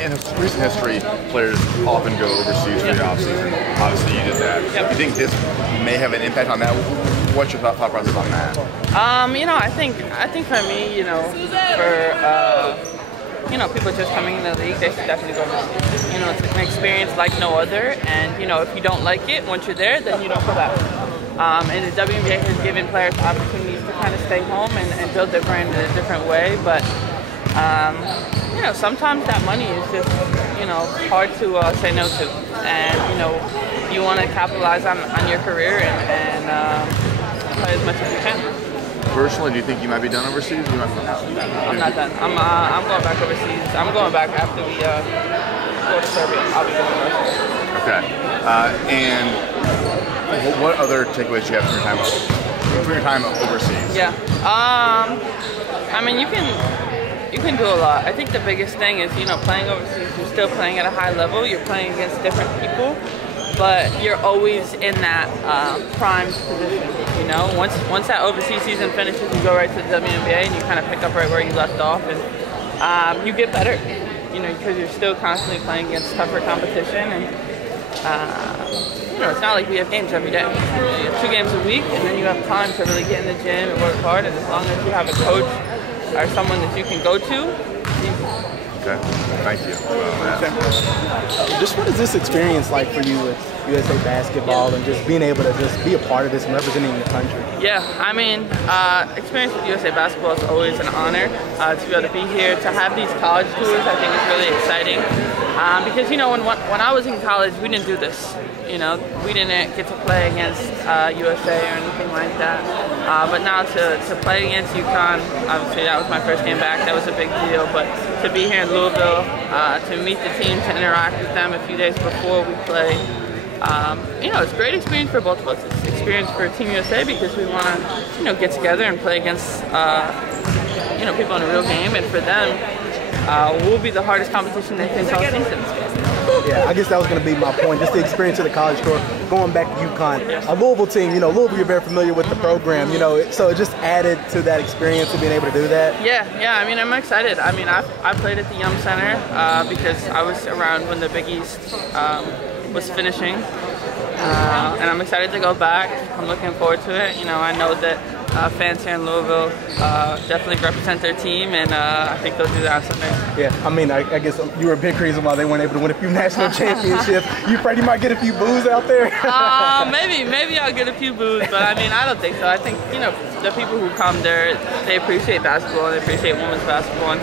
in recent history, players often go overseas for the offseason. Obviously, you did that. Yep. Do you think this may have an impact on that? What's your thought process on that? I think for me, for people just coming into the league, they should definitely go overseas. It's an experience like no other, and if you don't like it once you're there, then you don't go back. And the WBA has given players opportunities to kind of stay home and build their brand in a different way, but sometimes that money is just hard to say no to, and you want to capitalize on your career and play as much as you can. Personally, do you think you might be done overseas? I'm not done. I'm going back overseas. I'm going back after we go to Serbia. I'll be going overseas. Okay. And what other takeaways do you have from your time overseas? Yeah. You can do a lot. I think the biggest thing is playing overseas. You're still playing at a high level. You're playing against different people, but you're always in that prime position. Once that overseas season finishes, you go right to the WNBA and you kind of pick up right where you left off, and you get better. Because you're still constantly playing against tougher competition, and it's not like we have games every day. You have 2 games a week, and then you have time to really get in the gym and work hard. And as long as you have a coach or someone that you can go to, it's easy. Okay, thank you. Just what is this experience like for you with USA Basketball and just being able to just be a part of this and representing your country? Yeah, experience with USA Basketball is always an honor to be able to be here. To have these college tours, I think is really exciting because when I was in college, we didn't do this. We didn't get to play against USA or anything like that. But now to play against UConn, obviously that was my first game back. That was a big deal. But to be here in Louisville, to meet the team, to interact with them a few days before we play, it's a great experience for both of us. It's an experience for Team USA because we want to, get together and play against, people in a real game. And for them, we'll be the hardest competition they face all season. Yeah, I guess that was going to be my point. Just the experience of the college tour, going back to UConn, a Louisville team. Louisville, you're very familiar with the program. So it just added to that experience of being able to do that. Yeah. I'm excited. I played at the Yum Center because I was around when the Big East was finishing, and I'm excited to go back. I'm looking forward to it. I know that fans here in Louisville definitely represent their team, and I think they'll do that on Sunday. Yeah, I guess you were a big reason why they weren't able to win a few national championships. You afraid you might get a few boos out there? Maybe I'll get a few boos, but I don't think so. I think the people who come there, they appreciate basketball, they appreciate women's basketball, and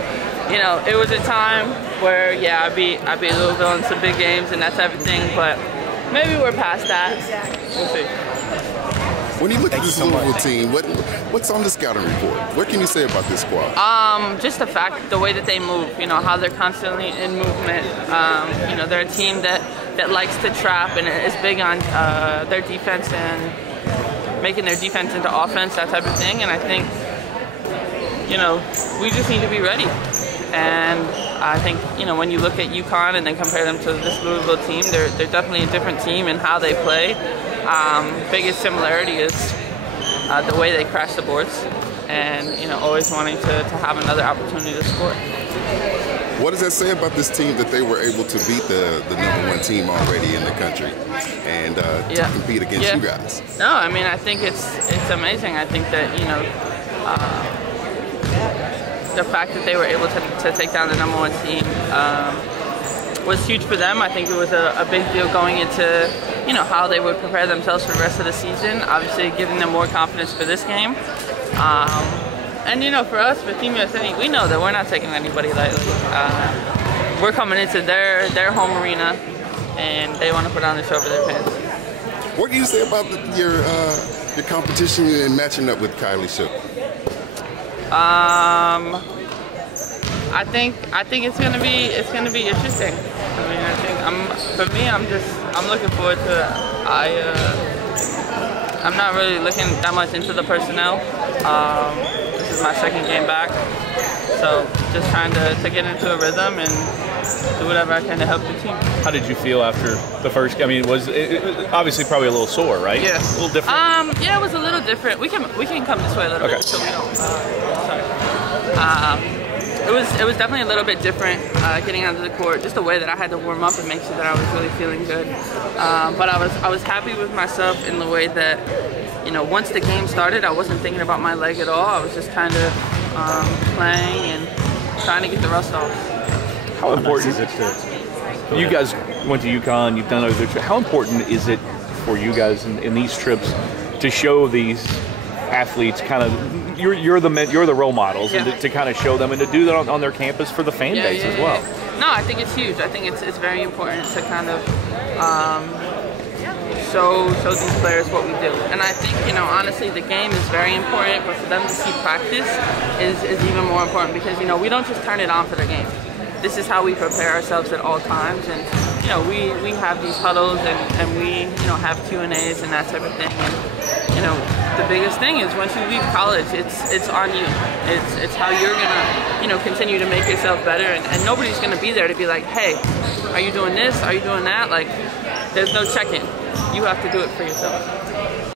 it was a time where I beat Louisville in some big games, and that's everything. But maybe we're past that. We'll see. When you look at this Louisville team, what's on the scouting report? What can you say about this squad? Just the way that they move, how they're constantly in movement. They're a team that likes to trap and is big on their defense and making their defense into offense, that type of thing. And I think, we just need to be ready. And I think, when you look at UConn and then compare them to this Louisville team, they're definitely a different team in how they play. Biggest similarity is the way they crash the boards and, always wanting to have another opportunity to score. What does that say about this team that they were able to beat the #1 team already in the country and to compete against you guys? No, I think it's amazing. I think that, the fact that they were able to take down the #1 team was huge for them. I think it was a big deal going into, how they would prepare themselves for the rest of the season, obviously giving them more confidence for this game. And, for us, for Team USA, we know that we're not taking anybody lightly. We're coming into their home arena, and they want to put on the show for their fans. What do you say about your competition and matching up with Kylie Shook? I think it's gonna be interesting. I'm looking forward to it. I'm not really looking that much into the personnel. This is my second game back, so just trying to get into a rhythm and do whatever I can to help the team. How did you feel after the first? Was it obviously probably a little sore, right? Yeah, a little different. Yeah, it was a little different. We can come this way a little bit so we don't. Sorry. it was definitely a little bit different getting onto the court. Just the way that I had to warm up and make sure that I was really feeling good. But I was happy with myself in the way that, you know, once the game started, I wasn't thinking about my leg at all. I was just kind of playing and trying to get the rust off. How important is it to, you guys went to UConn, you've done other trips, how important is it for you guys in these trips to show these athletes kind of, you're the role models, and to kind of show them and to do that on their campus for the fan base as well? No, I think it's huge. I think it's very important to kind of show these players what we do. And I think, you know, honestly, the game is very important, but for them to see practice is even more important, because, you know, we don't just turn it on for the game. This is how we prepare ourselves at all times, and, you know, we have these huddles and we, you know, have Q&As and that type of thing. And, you know, the biggest thing is once you leave college, it's on you. It's how you're gonna, you know, continue to make yourself better, and nobody's gonna be there to be like, hey, are you doing this? Are you doing that? Like, there's no check-in. You have to do it for yourself.